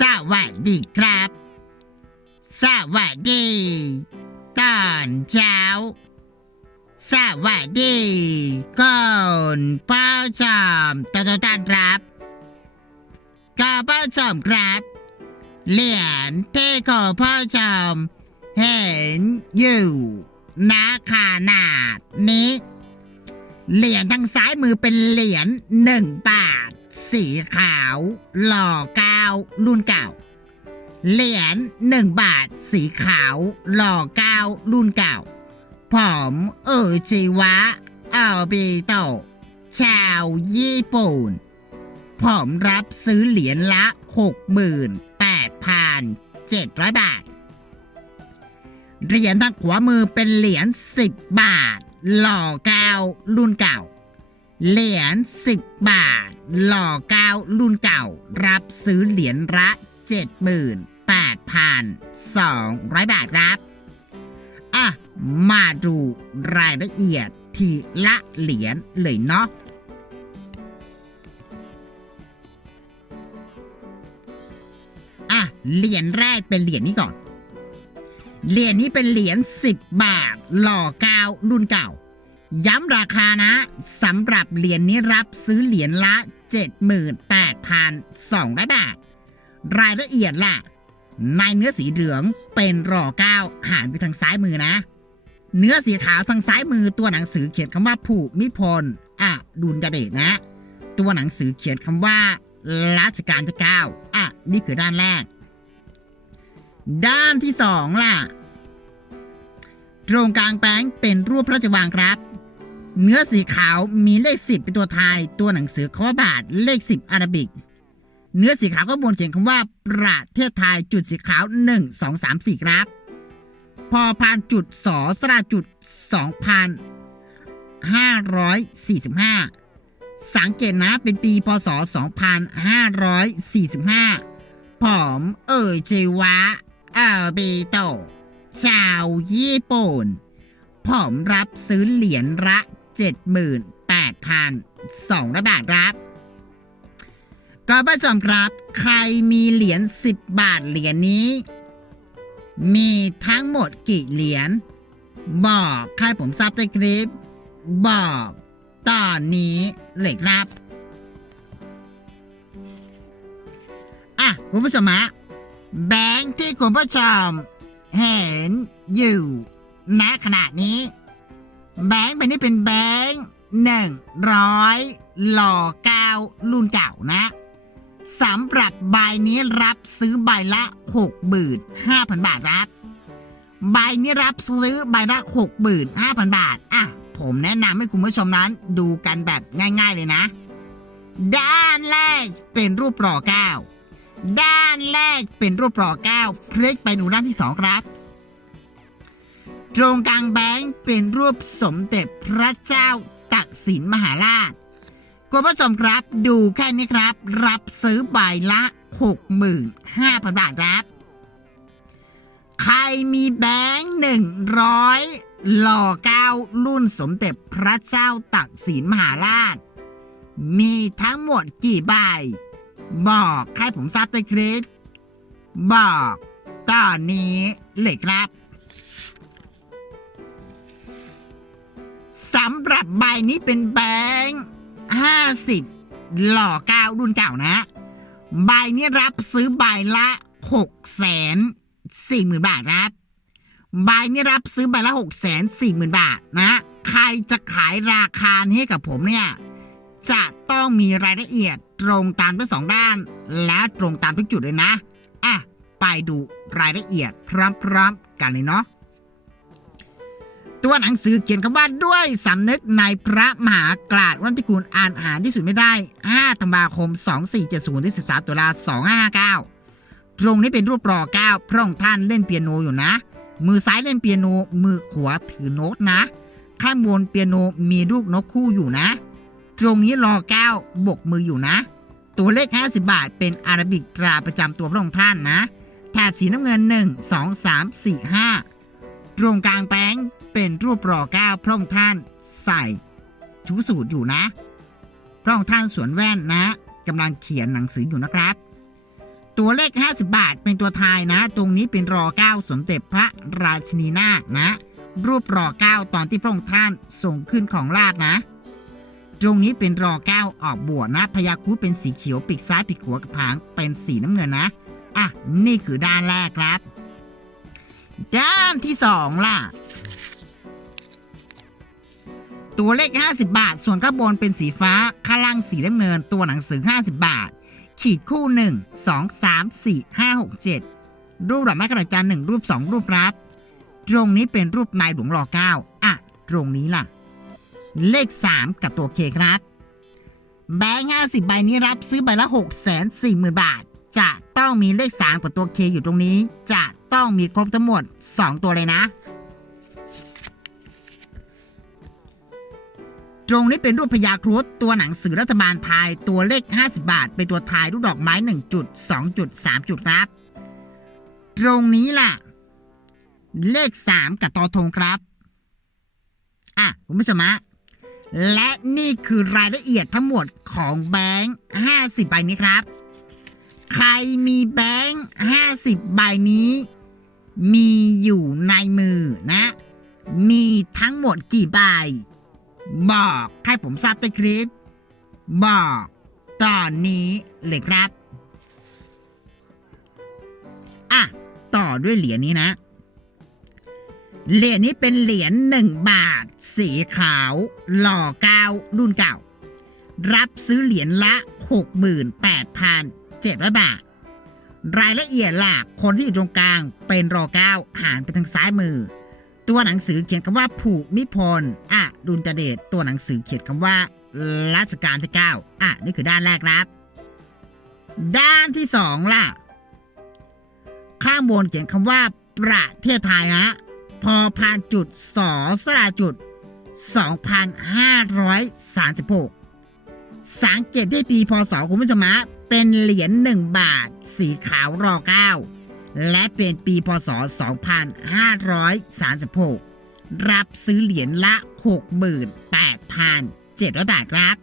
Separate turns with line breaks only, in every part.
สวัสดีครับ สวัสดี ตอนเช้า สวัสดีก่อนป้าจอมตอนตานครับก็ป้าจอมครับเหรียญที่ขอพ่อจอมเห็นอยู่ณขนาดนี้ เหรียญทางซ้ายมือเป็นเหรียญหนึ่งบาท สีขาวหล่อเก้ารุ่นเก่า เหรียญหนึ่งบาท สีขาวหล่อเก้ารุ่นเก่าผมเออจิวะอาบิโตะชาวญี่ปุ่นผมรับซื้อเหรียญละ 68,700 บาท เหรียญทางขวามือเป็นเหรียญ10 บาท หล่อเก้ารุ่นเก่า เหรียญ10บาท หล่อเก้ารุ่นเก่า รับซื้อเหรียญละ78,200บาทครับ อะ มาดูรายละเอียดทีละเหรียญเลยเนาะอะ เหรียญแรกเป็นเหรียญนี้ก่อน เหรียญนี้เป็นเหรียญ10บาท หล่อเก้ารุ่นเก่า ย้ำราคานะสำหรับเหรียญนี้รับซื้อเหรียญละ 78,200 บาท รายละเอียดล่ะ ในเนื้อสีเหลืองเป็นรอเก้าหันไปทางซ้ายมือนะ เนื้อสีขาวทางซ้ายมือตัวหนังสือเขียนคำว่าผูมิพลอะดุลยเดชนะ ตัวหนังสือเขียนคำว่ารัชกาลที่เก้าอะนี่คือด้านแรก ด้านที่สองล่ะ ตรงกลางแป้งเป็นรูปพระราชวังครับ เนื้อสีขาวมีเลขสิบเป็นตัวไทยตัวหนังสือคำว่าบาทเลขสิบอาราบิก เนื้อสีขาวก็บนเขียนคำว่า ประเทศไทยจุดสีขาว1 2 3 4ครับ พอพานจุดสอสระจุด2,545สังเกตนะเป็นปีพศ 2545ผมเอ่ยชื่อว่าอาเบโตชาวญี่ปุ่น ผมรับซื้อเหรียญละ 78,200 บาทครับก็ประจอมครับ ใครมีเหรียญ10 บาทเหรียญนี้ มีทั้งหมดกี่เหรียญบอกให้ผมทราบในคลิป บอกตอนนี้เลยครับอะคุณผู้ชมฮะแบงค์ที่คุณผู้ชมเห็นอยู่ณขณะนี้ แบงค์ใบนี้เป็นแบงค์หนึ่งร้อยหล่อเก้ารุ่นเก่านะสำหรับใบนี้รับซื้อใบละหกหมื่นห้าพันบาทครับใบนี้รับซื้อใบละหกหมื่นห้าพันบาทอะผมแนะนำให้คุณผู้ชมนั้นดูกันแบบง่าย ๆเลยนะ ด้านแรกเป็นรูปรอเก้าด้านแรกเป็นรูปรอเก้าพลิกไปดูด้านที่สองครับ ตรงกลางแบงค์เป็นรูปสมเด็จพระเจ้าตักสินมหาราชคุณผู้ชมครับดูแค่นี้ครับ รับซื้อใบละ 65,000 บาทครับ ใครมีแบงค์หนึ่งร้อยหล่อเก้ารุ่นสมเด็จพระเจ้าตักสินมหาราช มีทั้งหมดกี่ใบ บอกให้ผมทราบในคลิปบอกตอนนี้เลยครับำหรับใบนี้เป็นแบงค์ห้าสิบหล่อเก้ารุ่นเก่านะ ใบนี้รับซื้อใบละหกแสนสี่หมื่นบาทครับใบนี้รับซื้อใบละหกแสนสี่หมื่นบาทนะ ใครจะขายราคาให้กับผมเนี่ย จะต้องมีรายละเอียดตรงตามทั้งสองด้าน และตรงตามทุกจุดเลยนะอะไปดูรายละเอียดพร้อมๆกันเลยเนาะ ตัวหนังสือเขียนคำว่าด้วยสำนึกในพระมหากราชวันที่คุณอ่านอ่านที่สุดไม่ได้ 5 ธันวาคม 2470ที่13 ตุลา2559 ตรงนี้เป็นรูปรอเก้าพระองค์ท่านเล่นเปียโนอยู่นะ มือซ้ายเล่นเปียโน มือขวาถือโน้ตนะ ข้างบนเปียโนมีลูกนกคู่อยู่นะ ตรงนี้รอเก้าบกมืออยู่นะ ตัวเลข 50 บาท เป็นอาราบิกตราประจำตัวพระองค์ท่านนะแถบสีน้ำเงิน 1 2 3 4 5ตรงกลางแป้ง เป็นรูปรอเก้าพระองค์ท่านใส่ชูสูตรอยู่นะ พระองค์ท่านสวมแว่นนะกำลังเขียนหนังสืออยู่นะครับ ตัวเลข 50 บาทเป็นตัวทายนะ ตรงนี้เป็นรอเก้าสมเด็จพระราชินีนาถนะ รูปรอเก้าตอนที่พระองค์ท่านส่งขึ้นของราชนะ ตรงนี้เป็นรอเก้าออกบวชนะพญาครุฑเป็นสีเขียวปีกซ้ายปีกขวากับผางเป็นสีน้ำเงินนะอะนี่คือด้านแรกครับ ด้านที่สองล่ะ ตัวเลข 50 บาท ส่วนข้างบนเป็นสีฟ้า ข้างล่างสีน้ำเงิน ตัวหนังสือ 50 บาท ขีดคู่ 1 2 3 4 5 6 7 รูปดอกไม้กระดาษจานหนึ่งรูป 2 รูปรับ ตรงนี้เป็นรูปนายหลวงรอเก้าอะ ตรงนี้ล่ะ เลข 3 กับตัวเคครับ แบงค์50 ใบนี้รับซื้อใบละ6 4 0 0 0 0 บาท จะต้องมีเลข 3 กับตัวเคอยู่ตรงนี้ จะต้องมีครบทั้งหมด 2 ตัวเลยนะ ตรงนี้เป็นรูปพญาครุฑตัวหนังสือรัฐบาลไทยตัวเลข 50 บาท เป็นตัวไทยรูปดอกไม้ 1 จุด 2 จุด 3 จุดครับ ตรงนี้ล่ะ เลข 3 กับตอธงครับ อะ คุณผู้ชมฮะและนี่คือรายละเอียดทั้งหมดของแบงค์50 ใบนี้ครับ ใครมีแบงค์50 ใบนี้ มีอยู่ในมือนะ มีทั้งหมดกี่ใบ บอกให้ผมทราบในคลิป บอก ตอนนี้เลยครับ อะ ต่อด้วยเหรียญนี้นะ เหรียญนี้เป็นเหรียญหนึ่งบาท สีขาว หล่อเก้ารุ่นเก่า รับซื้อเหรียญละ 68,700 บาท รายละเอียดล่ะคนที่อยู่ตรงกลางเป็นรอเก้าหันไปทางซ้ายมือ ตัวหนังสือเขียนคำว่าผูมิพลอะ ดุลยเดชตัวหนังสือเขียนคำว่ารัชกาลที่ 9 อะ นี่คือด้านแรกครับ ด้านที่สองล่ะ ข้างบนเขียนคำว่า ประเทศไทยฮะพอพานจุดสอสราจุด 2,536 สังเกตที่ปีพศคุณผู้ชมฮะเป็นเหรียญ1บาท สีขาวรอเก้าและเป็นปีพศ 2536 รับซื้อเหรียญละ 68,700 บาทครับ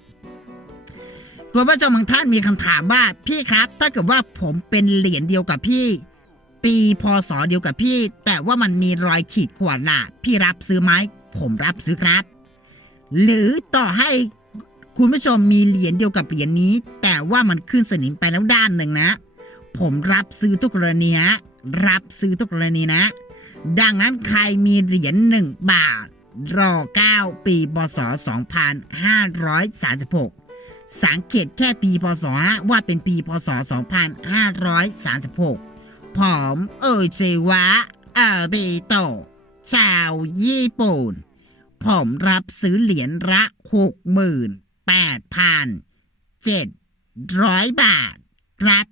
คุณผู้ชมบางท่านมีคำถามว่าพี่ครับ ถ้าเกิดว่าผมเป็นเหรียญเดียวกับพี่ ปีพศเดียวกับพี่ แต่ว่ามันมีรอยขีดข่วนน่ะ พี่รับซื้อไหมผมรับซื้อครับ หรือต่อให้คุณผู้ชมมีเหรียญเดียวกับเหรียญนี้ แต่ว่ามันขึ้นสนิมไปแล้วด้านหนึ่งนะ ผมรับซื้อทุกกรณีฮะรับซื้อทุกกรณีนะ ดังนั้นใครมีเหรียญ1บาท รอ 9 ปีพศ 2536 สังเกตแค่ปีพศว่าเป็นปีพศ 2536ผมเอจิวะเอเบโตะชาวญี่ปุ่น ผมรับซื้อเหรียญละ68,700 บาท ครับ